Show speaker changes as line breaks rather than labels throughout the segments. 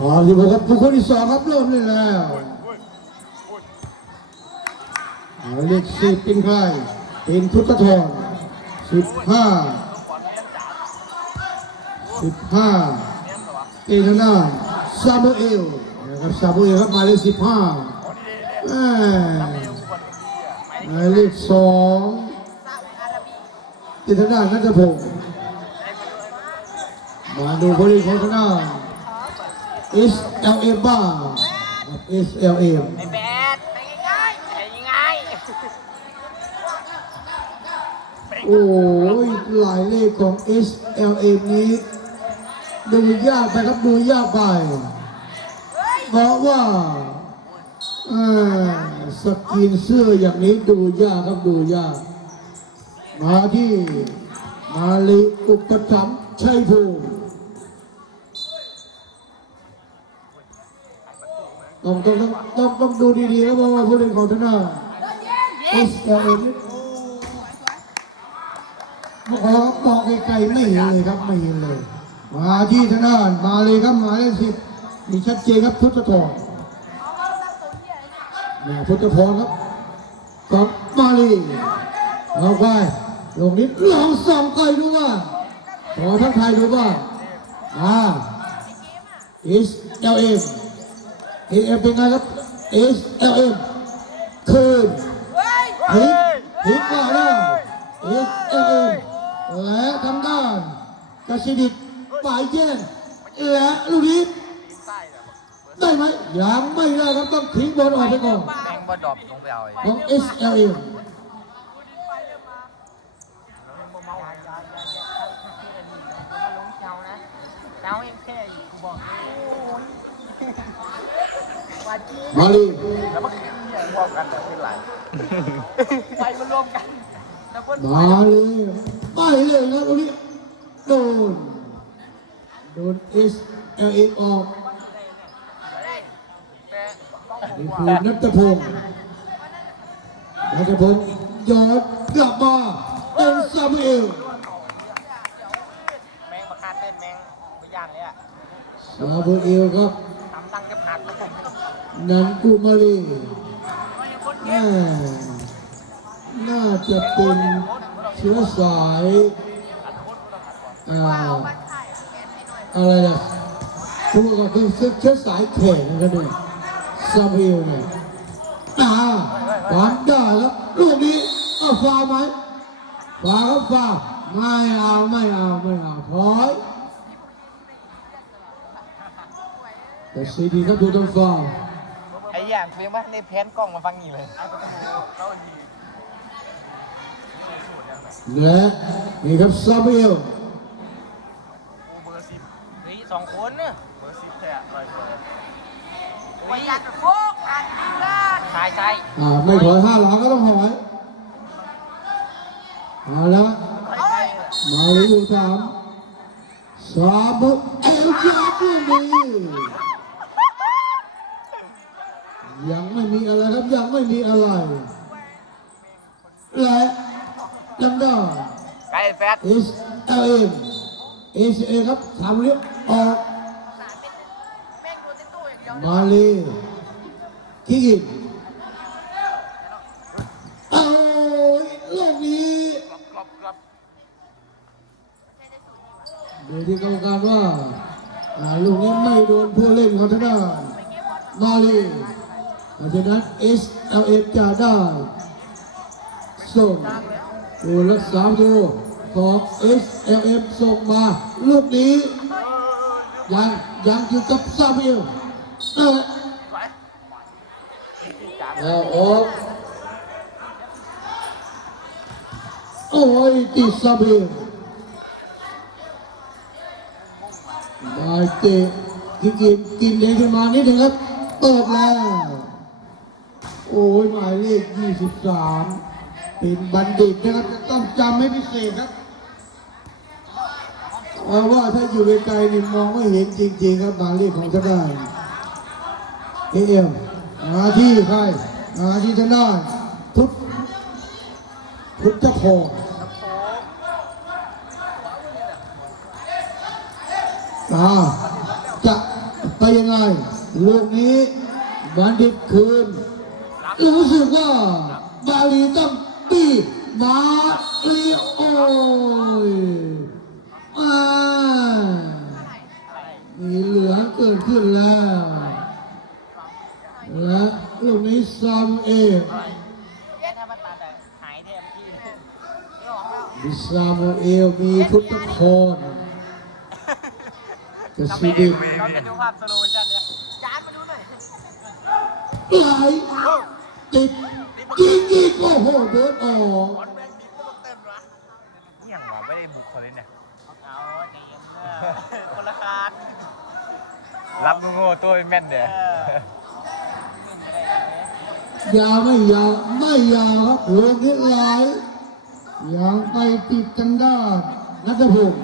อ๋อที่บอกครับผู้คนที่สองครับเริ่มเลยแล้วหมายเลขสิบเป็นใครเป็นพุทธทองสิบห้าสิบห้าเป็นางด้าซามูเอลนะครับซามูเอลครับหมายเลขสิบห้าหมายเลขสองเป็นทางด้านัทพงศ์มาดูคนนี้ของทา งด้าน SLM บ้างครับ SLM
ไอ้แบดไปง่ายๆไปง่าย
โอ้ยหลายเลขของ SLM นี้ดูยากไปครับดูยากไปเพราะว่าอ่าสกินเสื้ออย่างนี้ดูยากครับดูยาก มาที่มาลีอุปถัมภ์ชัยภูมิ ต้องต้องต้องต้องดูดีๆแล้วเพราะว่าผู้เล่นของธนา SLM นี่ขอบอกไกลๆไม่เห็นเลยครับไม่เห็นเลย มาที่ธนามาเลยครับมาเลขสิมีชัดเจนครับพุทธทองนี่พุทธพรครับกับมาลีเอาไปลงนิดลองส่องไกลดูว่าขอทักทยดูว่าอ่า S L M S L M เป็นไงครับ S L M คืน
ๆเฮ้ย
พลิกพลิกมาแล้ว S L M และทางด้านกสิดิตฝ่ายแย่งและลูกนี้ได้ไหมยังไม่ได้ครับต้องทิ้งบอลออกไปก่อน
แม่งบ่ดรอปลงไปเอาไอ้
ของ S L M
เจ้านะเจ้าเองแค่อยู่กูบอกว่าจี
มาลี
แล้วมันคือเนี่ยรวมกันแต่เป็นไรไฟมันรวมกันแล้วเพิ่น
มาเลยไปเลยครับลูกนี้โดนโดน S L M ออก
แต่ต้อง
นี่คือนัทพงศ์นัทพงศ์ย้อนกลับมาเป็นซามูเอล
แม่งมาคาเต้นแม่งไปย่างเลยอะ
ซามูเอลครับ
ฟังจะผัดแล้วผม
นันกุมารีแม่น่าจะเป็นเชื้อสายอ่าอะไรนะตัวก็คือเชื้อสายแข็งกันเลยซามูเอลเนี่ยอ่าหวานได้แล้วลูกนี้เอาฟาไหมฟาวครับฟาไม่เอาไม่เอาไม่เอาถอย แต่ซีดีครับดูต้องฟาว
ไอ้อย่างเพียงว่าในแพนกล้องมาฟังนี่เลย
และนี่ครับซาเบล
เบอร์สิบเฮ้ยสองคนเนอะเบอร์สิบแท้ลอยเบอร์โอ้ยยัดโฟกอัดดีลาดใช่ใช่
อ่าไม่ถอยห้าหลังก็ต้องถอยเอาละ
เอ้ย
มาเลยอยู่สามซาเบลเอลยาดูดี ยังไม่มีอะไรครับยังไม่มีอะไร และยังได้
ไก่แฟต
S L M S A ครับทำเรียบออกมาเลยคิกอินเอาลูกนี้
กรอบกรอบ
โดยที่กรรมการว่าอ่าลูกนี้ไม่โดนผู้เล่นของทางด้านมาเล ยเพราะฉะนั้น S L M จะได้ ส่งตัวรักษาตัวของ S L M ส่งมาลูกนี้ ยังยังอยู่กับซาเบลเออแล้วออกโอ้ยติดซาเบลได้เตะกินกินกินเองขึ้นมานิดนึงครับเปิดแล้ว อ้ยหมายเลข 23 เป็นบัณฑิตนะครับจะต้องจำให้พิเศษครับเพราว่าถ้าอยู่ไกลๆนี่มองไม่เห็นจริง ๆ ครับหมายเลขของจะได้เอ็มมาที่ใครมาที่ทางด้านพุทธพุทธพงอาจะไปยังไงลูกนี้บัณฑิตคืน รู้สึกว่าบาลีต้องตีมาเรียโอ้ยอ่ามีเหลืองเกิดขึ้นแล้วและลูกนี้ซามเอล
เย็นถ้ามันตัดอะหายแทบพี่ไม่ออกแล้ว
มีซามูเอลมีพุทธโคนกสิดิต
เราจะดูภาพสโลว์ชั่นเนี่ยจานมาดูหน่อย
ไหล ติดยิงอีกโอ้โหเดินออก
บอลแม่งดิบก็ต้องเต้นวะ
นี่ยังวะไม่ได้บุกเขาเลยเนี่ย
เอาใจเย็นเออคนละคาด
รับโง่ตัวแม่นเด้อ
ยาวไม่ยาวไม่ยาวครับลงนิดไหลยังไปติดกันได้านนัทพงศ์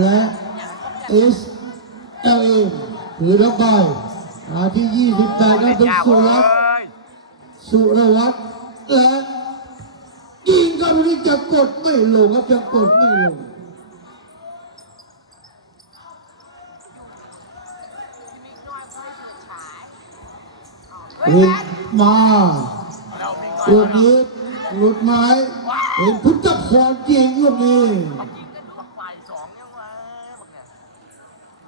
และเอสเอลเอมถือแล้วไปอาที่ 28ก็เป็นสุรัตน์ สุรวัตรและยิงก็ไม่รู้จะกดไม่ลงครับจะกดไม่ลงเห็นมาลูกนี้หลุดไม้เห็นพุทธพรจริงลูกนี้
ยิงกันบักฝ่ายสองยังวะบักเนี่ย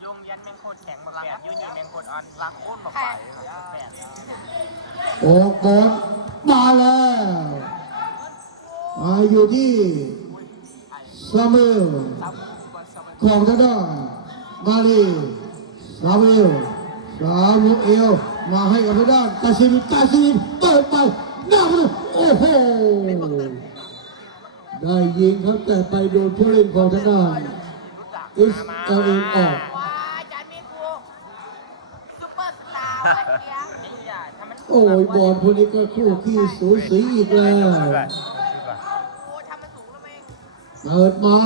โยงยันแมงโคตรแข็งบักแปดยูนีแมงโคตรอ่อนรักโคตรบักแปด
โอ้บอลมาแล้วมาอยู่ที่ซามูเอลของทางด้านมาลีซามูเอลซามูเอลมาให้กับทางด้านกาซิมิกาซิมเปิดไปหน้าประตูโอ้โหได้ยิงครับแต่ไปโดนผู้เล่นของทางด้านเอสเอลออก
ว้ายจานมีกูซุปเปอร์สตาร์วันเนี้ยไอ้เหี้ยถ้ามัน
โอ้ยบอลพวกนี้ก็คู่ขี้สูสีอีกแล้วเปิดมา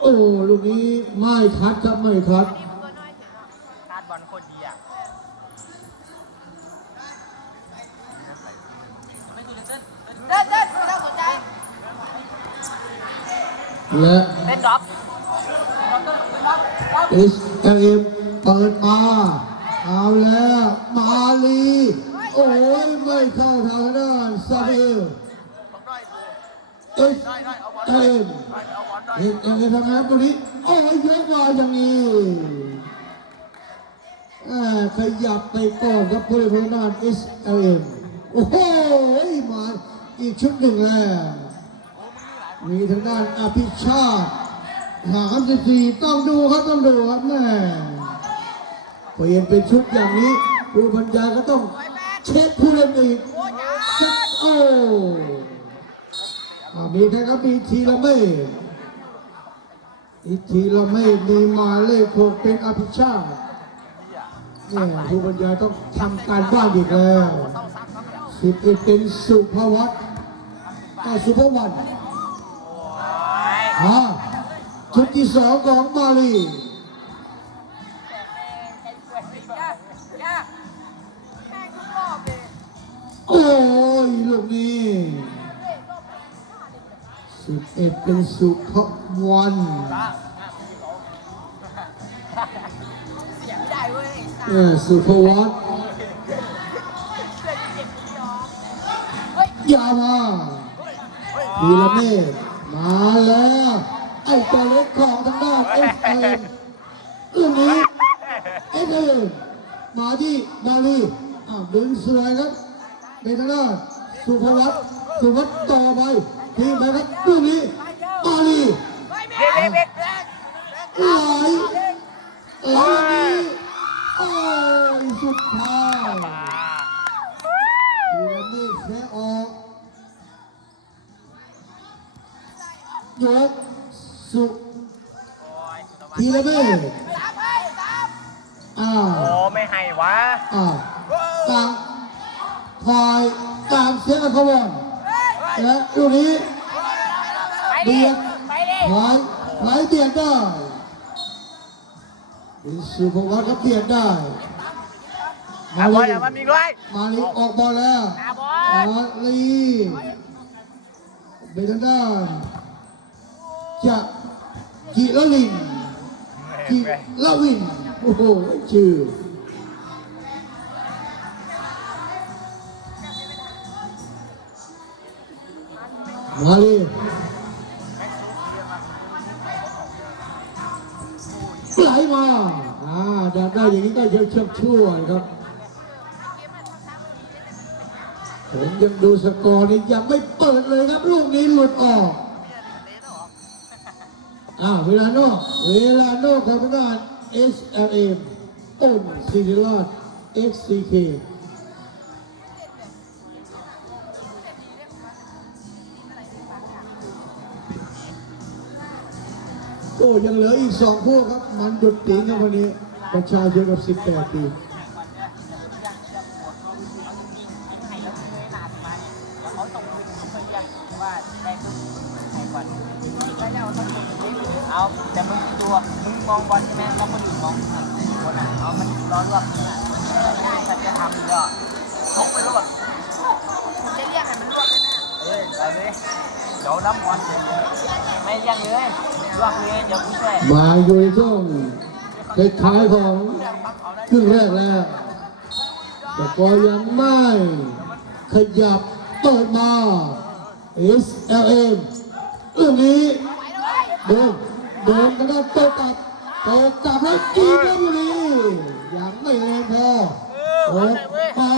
โอ้ลูกนี้ไม่ทัดครับไม่ทัด
นี่มันตัวน้อยเฉยคาดบอลโคตรดีอะไม่ดูเลยเต้นเต้นไม่ต้องสนใจ
และ
เล่นดรอป
เอสเอ็มเปิดมา เอาแล้วมาลีโอ้ยไม่เข้าทางด้านซาเบลเอสเอ็มเห็นเอ็มทางนั้นตรงนี้โอ้ยเยอะกว่าอย่างนี้อ่าขยับไปก่อนครับผู้เล่นทางด้านเอสเอ็มโอ้โหมาอีกชุดหนึ่งแล้วมีทางด้านอภิชาติหามสิบสี่ต้องดูครับต้องดูครับแม่ เปลี่ยนเป็นชุดอย่างนี้ผู้บรรยายก็ต้องเช็คผู้เล่นอีกโอ้อ่ามีใครครับมีทีละเมฆอีกทีละเมฆมีมาเลขหกเป็นอภิชาติเนี่ยผู้บรรยายต้องทำการบ้านอีกแล้วสิบเอ็ดเป็นสุภวัตอ่สุภวันอ่าชุดที่สองของมาลี อ้ยลูกนี้สิบเอ็ดเป็นสุภวัน
เสียไม่ได้เว้ย
เออสุภวัตยามาพีระเมฆมาแล้วไอ้ตัวเล็กของทางด้านเอสเอ็มลูกนี้เอสเอ็มมาที่มาลีอ่าดึงสวยครับ เป็นทางด้านสุภวัตสุภวัตต่อไปทีมไปครับลูกนี้มาลี
เบ๊กเบ๊ก
ไหลไหลนี้โอ้ยสุดท้ายพีระเมฆแพ้ออกยกสุพีระเมฆอ้าว
โอ้ไม่ให้วะ
อ้าวกลาง ฝ่ายกลางเสียงขบวนและลูกนี้
ไปดิไปดิ
ไหลไหลเบียดได้เป็นสุภวัฒน์ก็เบียดได้
อะบอลอะมันมีด้วย
มาลีออกบอลแล้ว
อาบอ
มา
ล
ลีเป็นทางด้านจะจิละลินจิละวินโอ้โหชื่อ มาลีไหลมา อ่าดับได้อย่างนี้ก็จะเชื่อช่วนะครับ ผมยังดูสกอร์นี่ยังไม่เปิดเลยครับ ลูกนี้หลุดออกอ่าเวลาโนอกเวลาโนอกของทางด้าน SLM อ้นศิริราช XCK อ้ยังเหลืออีกสองพวกครับ มันดุดติงครับวันนี้ประชาชนกับ 18 ปี
เอาแต่มึงดูมึงมองบอลใช่ไหมแล้วคนอื่นมองคนอะเอามันรอรวบมึงอะฉันจะทำก็ลงไปรวบ
ผมจะเรียกให้มันรวบเลยนะ
เฮ้ยไปเลยเดี๋ยวน้ำบอลไม่เรียกเลยรวบเลยเดี๋ยวกูช่วย
มาอยู่ในช่วงท้ายๆของครึ่งแรกแล้วแต่ก็ยังไม่ขยับเปิดมา SLM เรื่องนี้เดินเดินก็ได้โตกลับโตกลับแล้วจีบแล้วบุรียังไม่แรงพอโอ้มา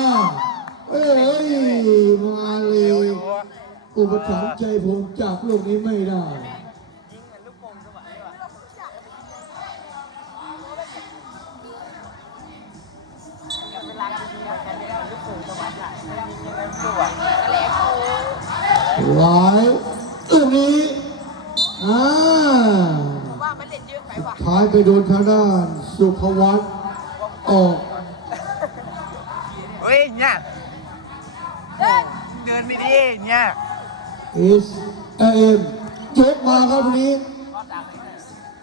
เอ้ยมาเลย อุปถัมภ์ใจผมจับลูกนี้ไม่ได้
ยิงกันลูกโป่งสวรรค์ด้วยกับเวลากันดีๆกันเนี่ยลูกโป่งสวรรค์อะยิงยังไงไม่รู้อะ
กระแลกู
หลายตรงนี้อ่า
ผมว่ามันเล่นเยอะไปว่ะ
ท้ายไปโดนทางด้านสุภวัตออก
เฮ้ยเนี่ย
เดิน
เดินไม่ดีเนี่ย
เอสเอ็มยกมาครับวันนี้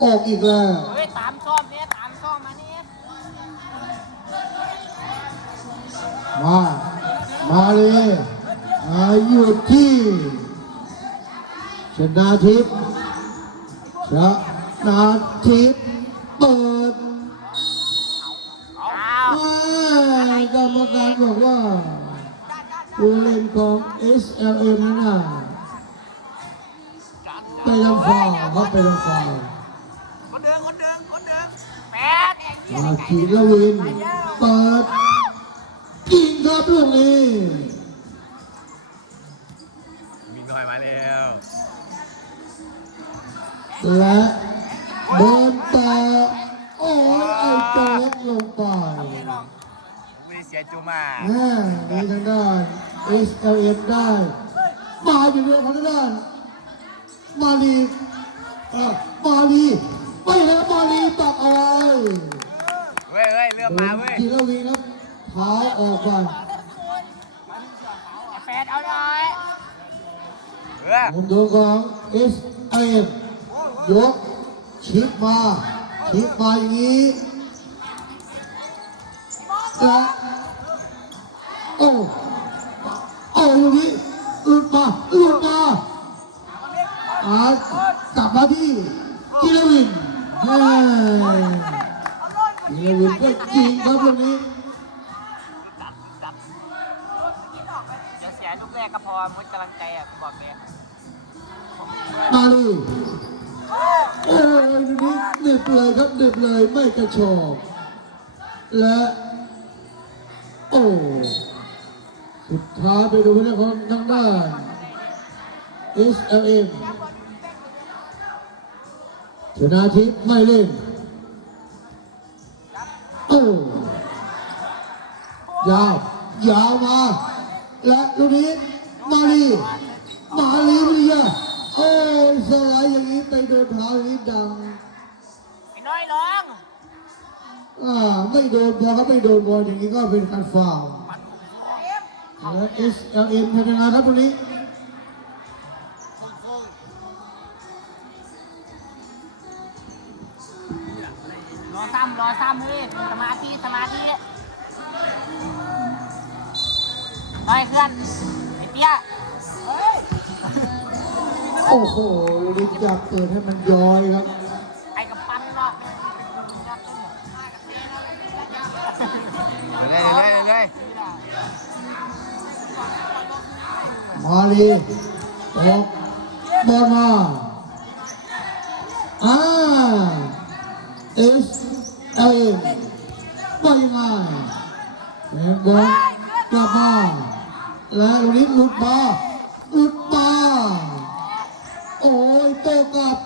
ออกอีกแล้ว
เฮ้ยตามซ่อมเนี่ยตามซ่อมมานี่
มา มาเลยมาอยู่ที่ ชนะทิพย์ชนะทิพย์เปิดกรรมการบอกว่าผู้เล่นของ SLM นั่นน่ะ ไปทำฟาวล์ครับไปทำฟา
คนเดินคนเดินคนเดินแปด
มาขีดละวิน เปิดยิงครับลูกนี้
มีน้อยมาแล้ว
และเดินต่อโอ้ยไอ้ตัวเล็กลงไป
ได้เสียจูมา
แม่มีทางด้าน SLM ได้ มาอยู่เรื่องของทางด้าน มาลีเอ่อมาลีไม่แล้วมาลีตักอะไร
เว้ยเว้ยเรือมาเว้ย
กีฬาวีครับเท้าออกไป
แปดเอาหน่อย
เออ
มุมตัวของ S M ยกชิปมาชิปมาอย่างนี้และโอ้โอ้ลูกนี้หลุดมาหลุดมา อ่ากลับมาที่กีฬาวินแม่กีฬาวินก็ยิงครับลูกนี้
เดี๋ยวเสียลูกแรกก็พอมดกำลังใจอะกูบอกเลย
มาเลยโอ้ยดูนี้หนึบเลยครับหนึบเลยไม่กระชอกและโอ้สุดท้ายไปดูเรื่องของทางด้าน SLM ชนะทิพย์ไม่เล่น โอ้ ยาว ยาวมา และลูกนี้ มาลีมาลีวิทยาโอ้ยสไลด์อย่างนี้ไปโดนเท้าอย่างนี้ดัง
ไอ้น้อยร้อง
อ่าไม่โดนพอเขาไม่โดนบอลอย่างนี้ก็เป็นการฟาวล์และ SLM เป็นยังไงครับตรงนี้
น้อยเคลื่อนไอ้เตี้ย
โอ้โหลูกนี้จับเปิดให้มันย้อยครับ
ไอ้กับปั้นเนาะ
มาลีตกบอลมาอ่าเอสเอ็มว่ายังไงแรงบอลกลับมา และลูกนี้หลุดมาหลุดมาโอ้ยโตกลับ